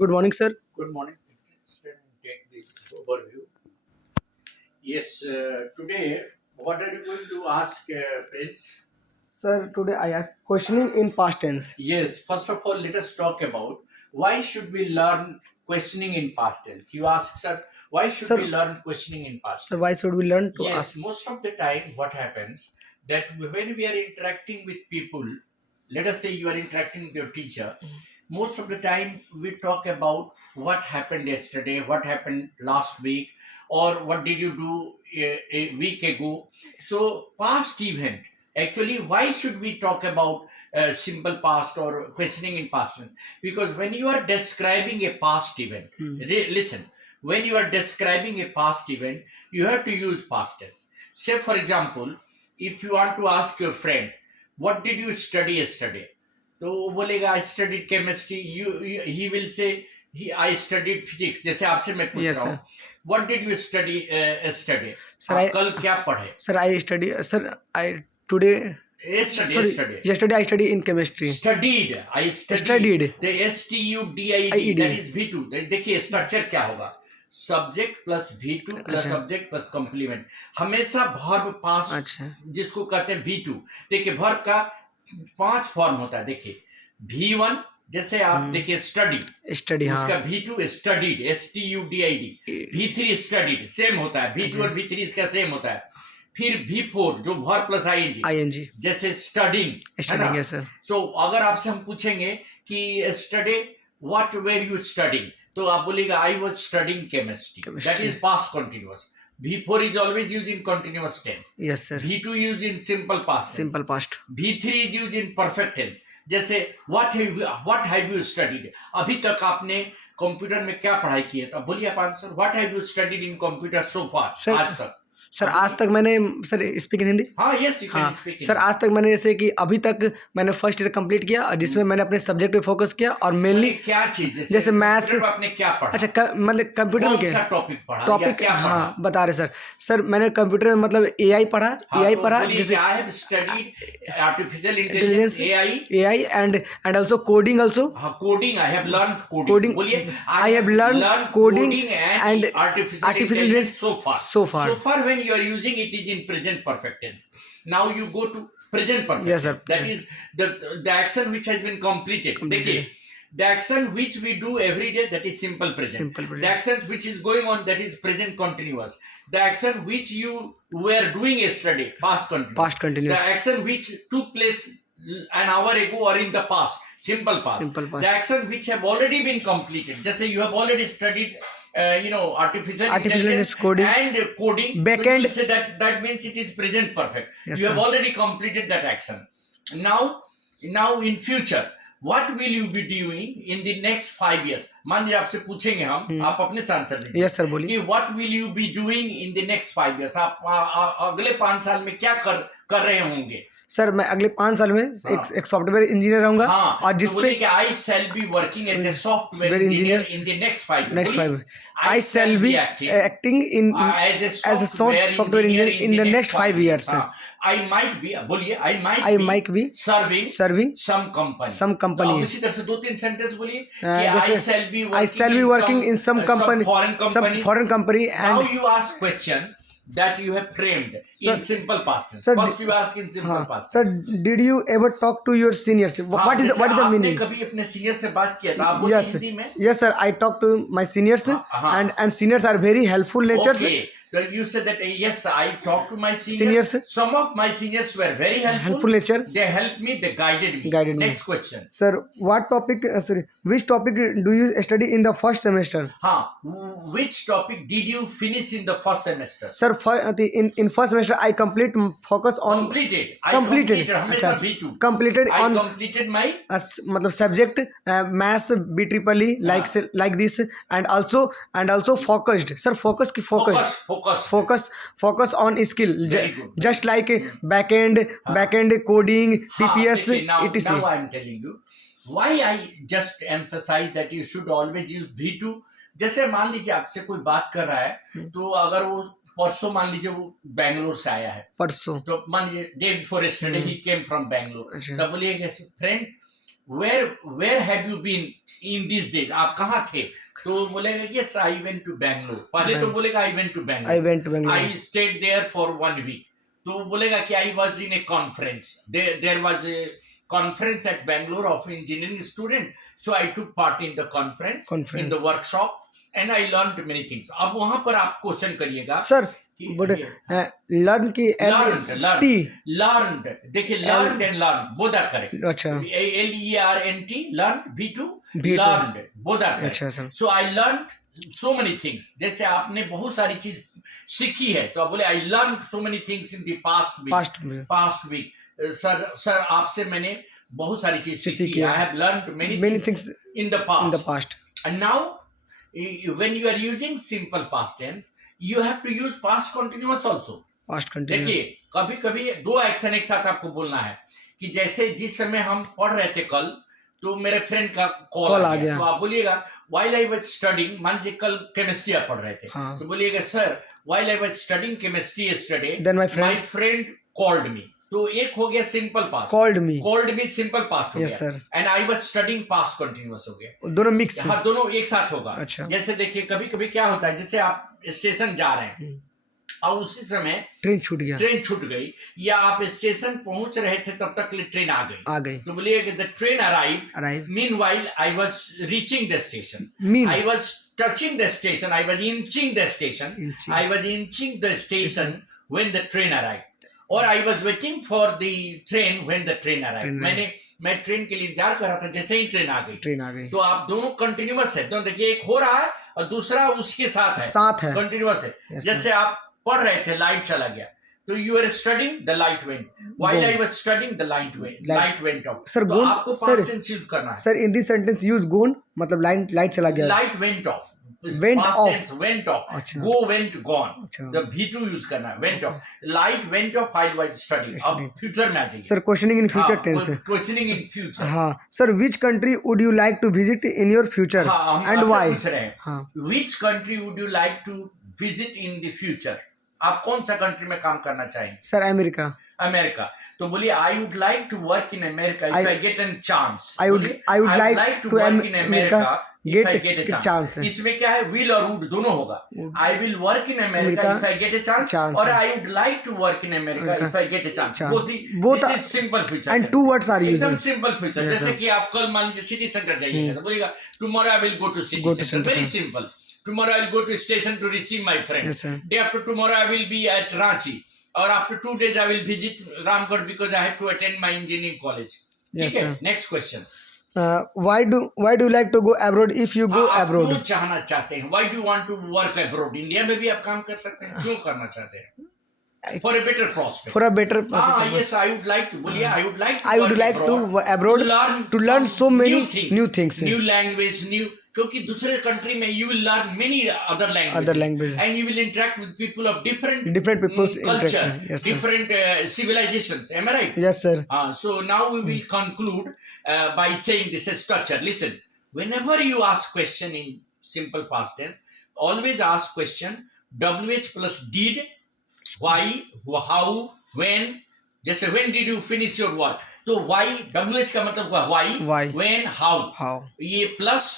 Good morning, sir. Good morning. Stand and take the overview. Yes, today, what are you going to ask, Prince? Sir, today I ask questioning in past tense. Yes, first of all, let us talk about why should we learn questioning in past tense. You ask, sir, why should we Sir, learn questioning in past sir, why tense? should we learn to Yes, ask? most of the time, what happens that when we are interacting with people, let us say you are interacting with your teacher, most of the time we talk about what happened yesterday, what happened last week, or what did you do a week ago. So, past event. Actually, why should we talk about simple past or questioning in past tense? Because when you are describing a past event, listen, when you are describing a past event, you have to use past tense. Say, for example, if you want to ask your friend, what did you study yesterday? तो वो बोलेगा I studied chemistry you he will say I studied physics जैसे आपसे मैं पूछ Yes, रहा sir. हूँ what did you study study Sir, आप कल क्या पढ़े I study. Sir, I today. Study Sorry, study yesterday I study in chemistry. Studied I studied Studied. The STUDID IED. That is V2 देखिए स्ट्रक्चर क्या होगा सब्जेक्ट प्लस V2 प्लस अच्छा. Subject plus complement हमेशा वर्ब पास अच्छा. जिसको कहते हैं V2 देखिए वर्ब का 5 फॉर्म होता है देखिए V1 जैसे आप देखिए स्टडी Study. उसका हाँ. V2 studied STUDID V3 studied same होता है V2 और V3 इसका सेम होता है फिर V4 जो वर्ब प्लस ING ING. जैसे स्टडिंग है Studying, ना yes, sir. सो अगर आपसे हम पूछेंगे कि study what were you studying तो आप बोलेगा आई was studying chemistry that is past continuous V4 is always used in continuous tense. Yes, sir. V2 used in simple past tense. Simple past. V3 is used in perfect tense. जैसे what have you studied? अभी तक आपने कंप्यूटर में क्या पढ़ाई की है तो बोलिए आप answer what have you studied in computer so फार Sir, आज तक सर आज तक मैंने सर स्पीक इन हिंदी. हाँ यस यू हाँ कैन स्पीक सर आज तक मैंने जैसे कि अभी तक मैंने फर्स्ट ईयर कंप्लीट किया और जिसमें मैंने अपने सब्जेक्ट पे फोकस किया और मेनली क्या चीज जैसे मैथ्स. कंप्यूटर में आपने क्या पढ़ा अच्छा मतलब कंप्यूटर में कौन सा क्या टॉपिक पढ़ा या टॉपिक. क्या पढ़ा हाँ बता रहे सर. सर मैंने कंप्यूटर में मतलब AI पढ़ा. हाँ AI तो पढ़ा बोलिए जैसे I have studied artificial intelligence. Intelligence AI and also coding also. हाँ coding I have learn coding coding. बोलिए I have learn coding and and artificial artificial intelligence intelligence so so far far. when you are using it is in present perfect tense now you go to present perfect Yes, sir. tense that is the action which has been completed देखिए the action which we do every day that is simple present. Simple present. The action which is going on that is present continuous. The action which you were doing yesterday past continuous. Past continuous. The action which took place an hour ago or in the past simple past. Simple past. The action which have already been completed just say you have already studied artificial Artificial intelligence coding. and coding Backend. so say that means it is present perfect. Yes, You have sir. already completed that action. Now in future what will you be doing in the next 5 years मान लीजिए आपसे पूछेंगे हम आप अपने से आंसर दीजिए yes sir बोलिए. कि what will you be doing in the next 5 years आप अगले 5 साल में क्या कर रहे होंगे सर मैं अगले 5 साल में एक सॉफ्टवेयर इंजीनियर रहूंगा हाँ और तो जिसपे बोलिए कि I shall be working as a software engineer in the next 5 years next बोलिए, 5 I shall be acting in as as a software engineer in the next 5 years. हाँ, I might be बोलिए I I might might be serving some company some company. तो इसी तरह से 2-3 सेंटेंस बोलिए कि जैसे I shall be working in some company, some foreign company. now And you ask question that you have framed in simple past tense. sir, First you ask in simple past sir, did you ever talk to your seniors? हाँ, What is जैसे the आपने meaning? कभी अपने सीनियर से बात किया था आप बोलिए Yes, हिंदी में yes sir, I talk to my seniors हाँ. and seniors are very helpful natures. Okay. So you said that yes, I talked to my seniors. Seniors. Some of my seniors were very Helpful nature. They helped me. They guided me. Guided me. Next question. Sir, what topic? Sorry, which topic do you study in the first semester? हाँ, which topic did you finish in the first semester? Sir, in first semester I complete focus on Completed. I completed. हमेशा अच्छा, V2. completed I on completed my मतलब subject maths BEEE like this and also focused. Sir, focus on skill. Very good. Just like backend coding TPS now etc. I am telling you why I just emphasize that you should always use V2. जैसे मान लीजिए आपसे कोई बात कर रहा है तो अगर वो परसों मान लीजिए वो बैंगलोर से आया है परसों तो मान लीजिए day before yesterday he came from Bangalore अच्छा. तब बोलिए कैसे friend where have you been in these days? आप कहाँ थे? तो बोलेगा yes, I went to Bangalore. पहले तो बोलेगा I went to Bangalore. I went to Bangalore. I stayed there for 1 week. तो बोलेगा कि I was in a conference. There was a conference at Bangalore of engineering student. So I took part in the conference. In the workshop, and I learned many things. अब वहाँ पर आप क्वेश्चन करिएगा. Sir but learn की learned देखिए learned and learn both are correct. अच्छा LERNT learn V2 learned both are correct. अच्छा sir. So I learned so many things. जैसे आपने बहुत सारी चीज सीखी है तो आप बोले I learned so many things in the past week. Sir आपसे मैंने बहुत सारी चीज सीखी. I have learned many things in the past. And now when you are using simple past tense, you have to use past continuous also. Past continuous. देखिए कभी कभी दो एक्शन एक साथ आपको बोलना है कि जैसे जिस समय हम पढ़ रहे थे कल तो मेरे फ्रेंड का कॉल आ गया तो आप बोलिएगा while I was studying, मान लीजिए कल केमिस्ट्री आप पढ़ रहे थे तो बोलिएगा sir while I was studying chemistry yesterday, then my friend called me. तो एक हो गया simple past. called me simple past हो गया. And I was studying past continuous हो गया. दोनों मिक्स. हाँ दोनों एक साथ होगा. अच्छा. जैसे देखिए कभी कभी क्या होता है जैसे आप स्टेशन जा रहे हैं और उसी समय ट्रेन छूट गई या आप स्टेशन पहुंच रहे थे तब तक ट्रेन आ गई तो बोलिए the train arrive. Meanwhile I was reaching the station. I was touching the station. I was inching the station. I was inching the station when the train arrive. और I was waiting for the train when the train arrive. मैं train के लिए इंतजार कर रहा था जैसे ही ट्रेन आ गई. तो आप दोनों कंटिन्यूअस है. तो देखिए एक हो रहा है और दूसरा उसके साथ है. कंटिन्यूअस है. जैसे आप पढ़ रहे थे लाइट चला गया तो you are studying the light went. While I was studying the light went off. Sir तो आपको पास्ट टेंस यूज करना है. Sir in this sentence use gone मतलब लाइट चला गया. Light went off. went off. अच्छा. go went gone. अच्छा. the V2 use करना है. went off. light went off while I was studying. अब फ्यूचर में आ जाइए. Sir questioning in future tense. Questioning in future. हाँ sir which country would you like to visit in your future and why. पूछ रहे हैं which country would you like to visit in the future. आप कौन सा country में काम करना चाहेंगे. Sir America. तो बोलिए I would like to work in America if I get an chance. I would like to work in America If I get a chance. इसमें क्या है will और would दोनों होगा. I will work in America if I get a chance. और I would like to work in America if I get a chance. Both this is simple future. And two words are used. एकदम simple future. जैसे कि आप कल मान लीजिए city centre जाइएगा तो बोलेगा tomorrow I will go to city center. Very simple. Tomorrow I will go to station to receive my friend. Day after tomorrow I will be at Ranchi. और after 2 days I will visit Ramgarh because I have to attend my engineering college. ठीक है. Next question. Why do you like to go abroad if you go abroad? क्यों चाहना चाहते हैं? Why do you want to work abroad? India में भी आप काम कर सकते हैं. क्यों करना चाहते हैं? For a better prospect. For a better. Yes, I would like to. बोलिए I would like to. I would like to abroad to learn so many new things. New language, क्योंकि दूसरे कंट्री में you will learn many other languages. And you will interact with people of different people's culture, yes, different civilizations. Am I right? Yes, sir. So now we will conclude by saying this is structure. Listen, whenever you ask question in simple past tense, always ask question WH plus did, why, how, when. जैसे when did you finish your work? तो why WH का मतलब हुआ why, when, how. ये plus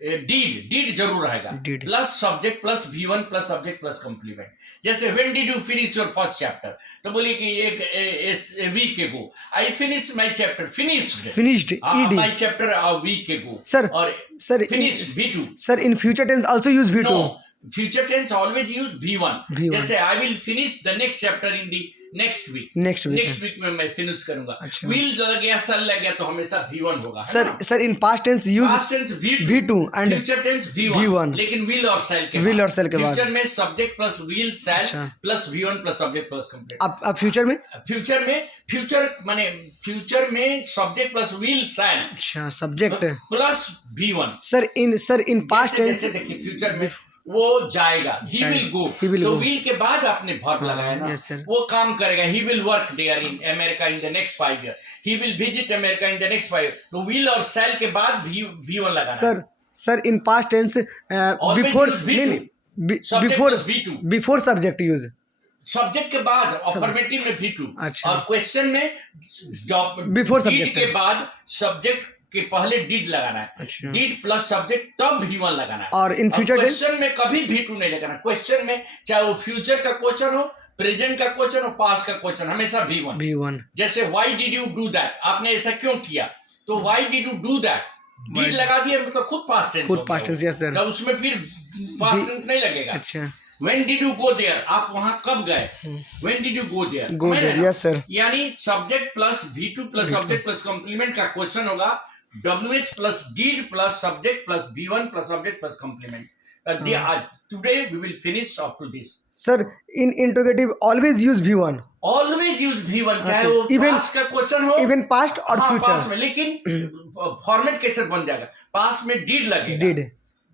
did जरूर रहेगा. Plus subject plus V1 plus subject plus complement. जैसे when did you finish your first chapter? तो बोलिए कि एक week ago I finished my chapter. Finished my chapter a week ago. Sir finished V2. Sir in future tense also use V2. No, future tense always use V1. जैसे I will finish the next chapter in the next week में मैं फिनिश करूंगा. will लग गया सल लग गया तो हमेशा V1 होगा. Sir in past tense use V2 and future tense V1 लेकिन will और सेल के बाद फ्यूचर में subject plus will shall plus V1 plus subject plus complete. अब फ्यूचर में सब्जेक्ट प्लस will सेल. अच्छा subject plus V1. Sir in past tense देखिए future में वो जाएगा. he will go. तो will के बाद आपने verb लगाया ना. वो काम करेगा. he will work there in America in the next 5 years. he will visit America in the next 5 years. तो will और shall के बाद V1 लगाना. Sir in past tense before subject use. Subject के बाद अफर्मेटिव में V2. अच्छा. और क्वेश्चन में बिफोर सब्जेक्ट के बाद सब्जेक्ट के पहले डिड लगाना है, अच्छा। डिड प्लस सब्जेक्ट तब V1 लगाना है। और in future tense? क्वेश्चन में कभी V2 नहीं लगाना। क्वेश्चन में चाहे वो फ्यूचर का क्वेश्चन हो, प्रेजेंट का क्वेश्चन हो, पास्ट का क्वेश्चन, हमेशा V1। V1 जैसे why did you do that, आपने ऐसा क्यों किया, तो why did you do that, did लगा दिया मतलब खुद पास्ट टेंस, खुद past tense, yes sir। तब उसमें फिर पास्ट टेंस नहीं लगेगा। अच्छा When did you go there, आप वहां कब गए, When did you go there, Go समझ रहे there, हैं ना? yes, sir। यानी subject plus V2 plus subject plus complement का क्वेश्चन होगा WH plus did plus subject plus V1 plus subject plus complement. Today we will finish up to this. Sir in interrogative always use V1 always use V1, चाहे वो Even- past का question हो, even past और हाँ, future past में, लेकिन फॉर्मेट कैसे बन जाएगा, पास्ट में डिड लगेगा, डिड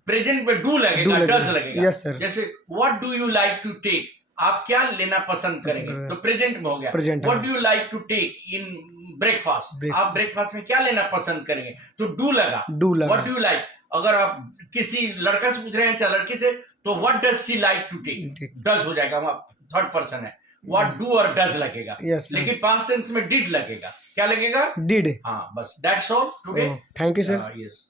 प्रेजेंट में डू लगेगा, Do लगेगा। डज लगेगा। Yes, sir। जैसे what do you like to take, आप क्या लेना पसंद करेंगे, तो प्रेजेंट में हो गया। Present, व्हाट हाँ। Do you like to take in breakfast, आप ब्रेकफास्ट में क्या लेना पसंद करेंगे, तो डू लगा। Do लगा। व्हाट डू यू लाइक, अगर आप किसी लड़का से पूछ रहे हैं चाहे लड़की से, तो what does she like to take, does हो जाएगा, वहां थर्ड पर्सन है, व्हाट डू और डज लगेगा। Yes, sir। लेकिन पास्ट टेंस में डिड लगेगा, क्या लगेगा, डिड हाँ बस that's all today. Thank you sir yes.